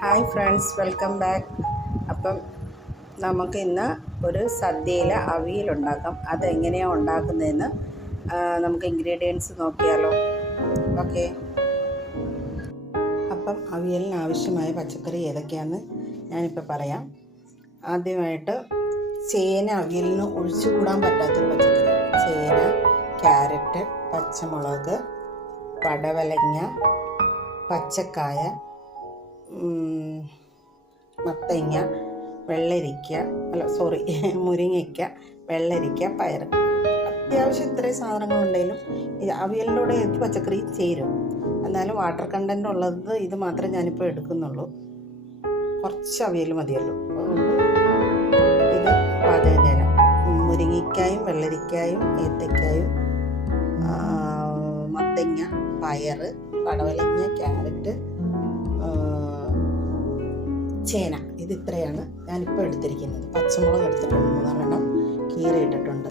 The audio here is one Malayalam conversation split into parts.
Hi friends, welcome back. അപ്പം നമുക്ക് ഇന്ന് ഒരു സദ്യയിലെ അവിയലുണ്ടാക്കാം. അതെങ്ങനെയാണ് ഉണ്ടാക്കുന്നതെന്ന് നമുക്ക് ഇൻഗ്രീഡിയൻസ് നോക്കിയാലോ. ഓക്കെ. അപ്പം അവിയലിന് ആവശ്യമായ പച്ചക്കറി ഏതൊക്കെയാണെന്ന് ഞാനിപ്പോൾ പറയാം. ആദ്യമായിട്ട് ചേന. അവിയലിന് ഒഴിച്ചുകൂടാൻ പറ്റാത്തൊരു പച്ചക്കറി. ചേന, ക്യാരറ്റ്, പച്ചമുളക്, പടവലങ്ങ, പച്ചക്കായ, മത്തങ്ങ, മുരിങ്ങയ്ക്ക, വെള്ളരിക്ക, പയർ. അത്യാവശ്യം ഇത്രയും സാധനങ്ങളുണ്ടെങ്കിലും അവിയലിൻ്റെ കൂടെ ഏത് പച്ചക്കറി ചേരും. എന്നാലും വാട്ടർ കണ്ടൻ്റ് ഉള്ളത് ഇത് മാത്രമേ ഞാനിപ്പോൾ എടുക്കുന്നുള്ളൂ. കുറച്ച് അവിയൽ മതിയല്ലോ. ഇത് പാചകം ചെയ്യാം. മുരിങ്ങയ്ക്കായും വെള്ളരിക്കായും ഏത്തക്കായും മത്തങ്ങ, പയർ, പടവലങ്ങ, ക്യാരറ്റ്, ചേന. ഇത് ഇത്രയാണ് ഞാനിപ്പോൾ എടുത്തിരിക്കുന്നത്. പച്ചമുളക് എടുത്തിട്ടുണ്ട്, 3 കീര ഇട്ടിട്ടുണ്ട്.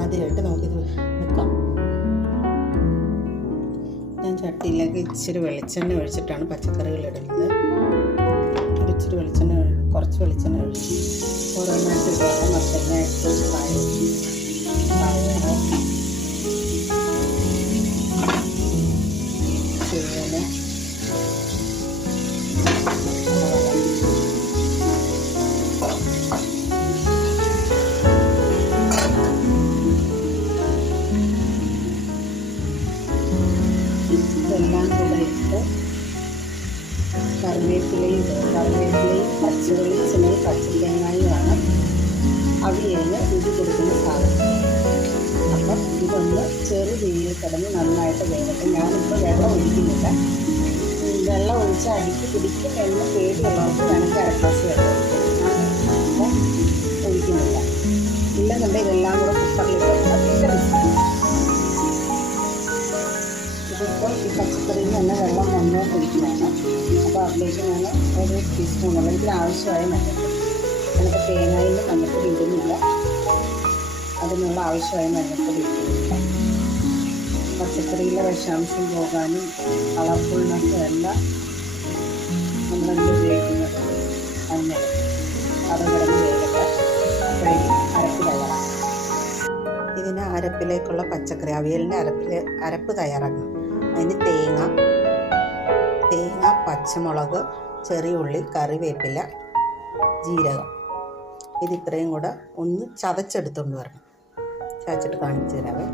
ആദ്യമായിട്ട് നമുക്കിത് വെക്കാം. ഞാൻ ചട്ടിയിലേക്ക് ഇച്ചിരി വെളിച്ചെണ്ണ ഒഴിച്ചിട്ടാണ് പച്ചക്കറികൾ ഇടുന്നത്. കുറച്ച് വെളിച്ചെണ്ണ ഒഴിച്ച് ഓരോന്നായിട്ട് ഇടുക. മത്തങ്ങ ഇട്ട്, ചേന, ഇതെല്ലാം കൂടെ ഇട്ട് കറിവേപ്പിലയും പച്ചവെളിച്ചെണ്ണയും പച്ചതേങ്ങയുമാണ് അവിയലിന് രുചി കൊടുക്കുന്ന സാധനം. അപ്പം ഇതൊന്ന് ചെറു തീയിൽ കിടന്ന് നന്നായിട്ട് വേകട്ടെ. ഞാനിപ്പോൾ വെള്ളം ഒഴിക്കുന്നില്ല. വെള്ളം ഒഴിച്ച് അടിക്ക് പിടിക്കും എന്ന് പേടിയുള്ളവർക്ക് വേണമെങ്കിൽ അരക്ലാസ് വെള്ളം അപ്പം ഒഴിക്കുന്നില്ല. ഇല്ലെന്നുണ്ടെങ്കിൽ ഇതെല്ലാം കൂടെ കുക്കറിലിട്ട് ഇതിപ്പോൾ ഈ പച്ചക്കറിയിൽ തന്നെ വെള്ളം ഒഴിക്കുന്നതാണ്. അപ്പോൾ അതിലേക്ക് ഞാൻ ഒരു ടീസ്പൂൺ വെള്ളത്തിൽ ആവശ്യമായ മഞ്ഞൾപ്പൊടി. നമുക്ക് തേങ്ങയിൽ മഞ്ഞൾപ്പൊടി ഇടുന്നില്ല, അതിനുള്ള ആവശ്യമായ മഞ്ഞൾപ്പൊടി ഇടുന്നില്ല. പച്ചക്കറിയിലെ വിഷാംശം പോകാനും കളർഫുൾനെസ്സും എല്ലാം നമ്മളെന്ത് ഉപയോഗിക്കുന്നത് മഞ്ഞൾ. അത് കിടന്ന് വേഗത്തെ അപ്പോഴേക്കും അരപ്പ് തയ്യാറാക്കാം. ഇതിന് അരപ്പിലേക്കുള്ള പച്ചക്കറി അവിയലിൻ്റെ അരപ്പ് തയ്യാറാക്കണം. അതിന് തേങ്ങ, പച്ചമുളക്, ചെറിയ ഉള്ളി, കറിവേപ്പില, ജീരകം. ഇതിത്രയും കൂടെ ഒന്ന് ചതച്ചെടുത്തുകൊണ്ട് വരണം. ചതച്ചിട്ട് കാണിച്ചു തരാവേ.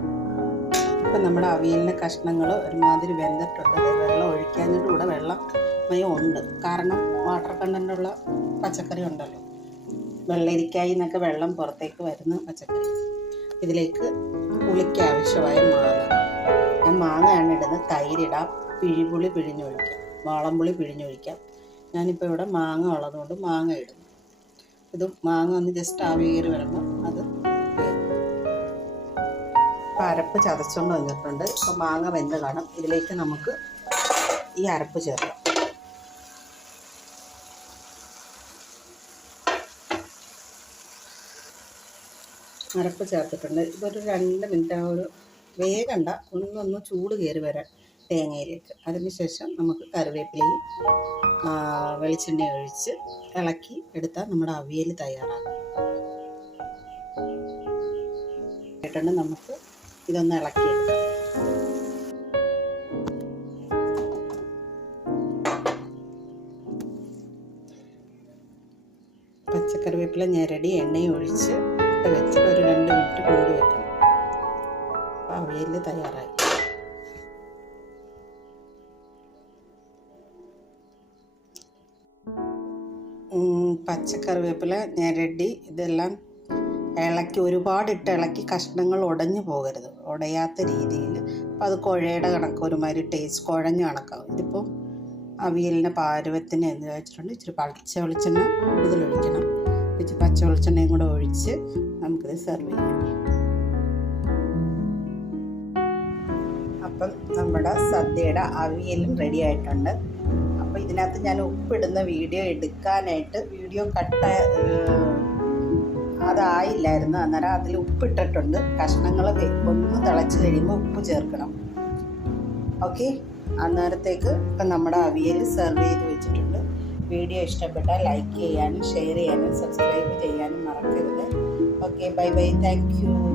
ഇപ്പം നമ്മുടെ അവിയലിൻ്റെ കഷ്ണങ്ങൾ ഒരുമാതിരി വെന്തിട്ടുണ്ട്. വെള്ളം ഒഴിക്കാഞ്ഞിട്ട് കൂടെ വെള്ളമയം ഉണ്ട്. കാരണം വാട്ടർ കണ്ടൻ്റുള്ള പച്ചക്കറി ഉണ്ടല്ലോ. വെള്ളരിക്കായി എന്നൊക്കെ വെള്ളം പുറത്തേക്ക് വരുന്ന പച്ചക്കറി. ഇതിലേക്ക് പുളിക്ക് ആവശ്യമായ ഞാൻ മാങ്ങയാണ് ഇടുന്നത്. തൈരിടാം, പിഴിപുളി പിഴിഞ്ഞൊഴിക്കാം, വാളംപുളി പിഴിഞ്ഞൊഴിക്കാം. ഞാനിപ്പോൾ ഇവിടെ മാങ്ങ ഉള്ളതുകൊണ്ട് മാങ്ങ ഇടുന്നു. ഇത് മാങ്ങ ഒന്ന് ജസ്റ്റ് ആവിയേറി വരുമ്പോൾ അത് അരപ്പ് ചതച്ചുകൊണ്ട് വന്നിട്ടുണ്ട്. ഇപ്പോൾ മാങ്ങ വെന്ത് കാണും. ഇതിലേക്ക് നമുക്ക് ഈ അരപ്പ് ചേർക്കാം. അരപ്പ് ചേർത്തിട്ടുണ്ട്. ഇതൊരു 2 മിനിറ്റ് ഒരു വേഗണ്ട ഒന്നൊന്ന് ചൂട് കയറി വരാൻ തേങ്ങയിലേക്ക്. അതിനുശേഷം നമുക്ക് കറിവേപ്പിലയും വെളിച്ചെണ്ണ ഒഴിച്ച് ഇളക്കി എടുത്താൽ നമ്മുടെ അവിയൽ തയ്യാറാകും. നമുക്ക് ഇതൊന്ന് ഇളക്കിയെടുക്കാം. പച്ചക്കറിവേപ്പില ഞെരടി എണ്ണയും ഒഴിച്ച് വെച്ചിട്ട് ഒരു 2 മിനിറ്റ് മൂടി വെക്കണം. അവിയൽ തയ്യാറായി. പച്ചക്കറിവേപ്പില ഞെരടി ഇതെല്ലാം ഒരുപാടിട്ട് ഇളക്കി കഷ്ണങ്ങൾ ഉടഞ്ഞു പോകരുത്, ഉടയാത്ത രീതിയിൽ. അപ്പോൾ അത് കുഴയുടെ കണക്ക് ഒരുമാതിരി ടേസ്റ്റ് കുഴഞ്ഞ കണക്കാവും. ഇതിപ്പോൾ അവിയലിൻ്റെ പാരവത്തിന് എന്ന് വെച്ചിട്ടുണ്ട്. ഇച്ചിരി പച്ച വെളിച്ചെണ്ണ ഇതിലൊഴിക്കണം. ഇച്ചിരി പച്ച വെളിച്ചെണ്ണയും കൂടെ ഒഴിച്ച് നമുക്കിത് സെർവ് ചെയ്യാം. അപ്പം നമ്മുടെ സദ്യയുടെ അവിയലും റെഡി ആയിട്ടുണ്ട്. അപ്പോൾ ഇതിനകത്ത് ഞാൻ ഉപ്പിടുന്ന വീഡിയോ എടുക്കാനായിട്ട് അതായില്ലായിരുന്നു. അന്നേരം അതിൽ ഉപ്പിട്ടിട്ടുണ്ട്. കഷ്ണങ്ങൾ ഒന്ന് തിളച്ച് കഴിയുമ്പോൾ ഉപ്പ് ചേർക്കണം. ഓക്കെ. അന്നേരത്തേക്ക് ഇപ്പം നമ്മുടെ അവിയൽ സെർവ് ചെയ്ത് വെച്ചിട്ടുണ്ട്. വീഡിയോ ഇഷ്ടപ്പെട്ടാൽ ലൈക്ക് ചെയ്യാനും ഷെയർ ചെയ്യാനും സബ്സ്ക്രൈബ് ചെയ്യാനും മറക്കരുത്. Okay, bye bye, thank you.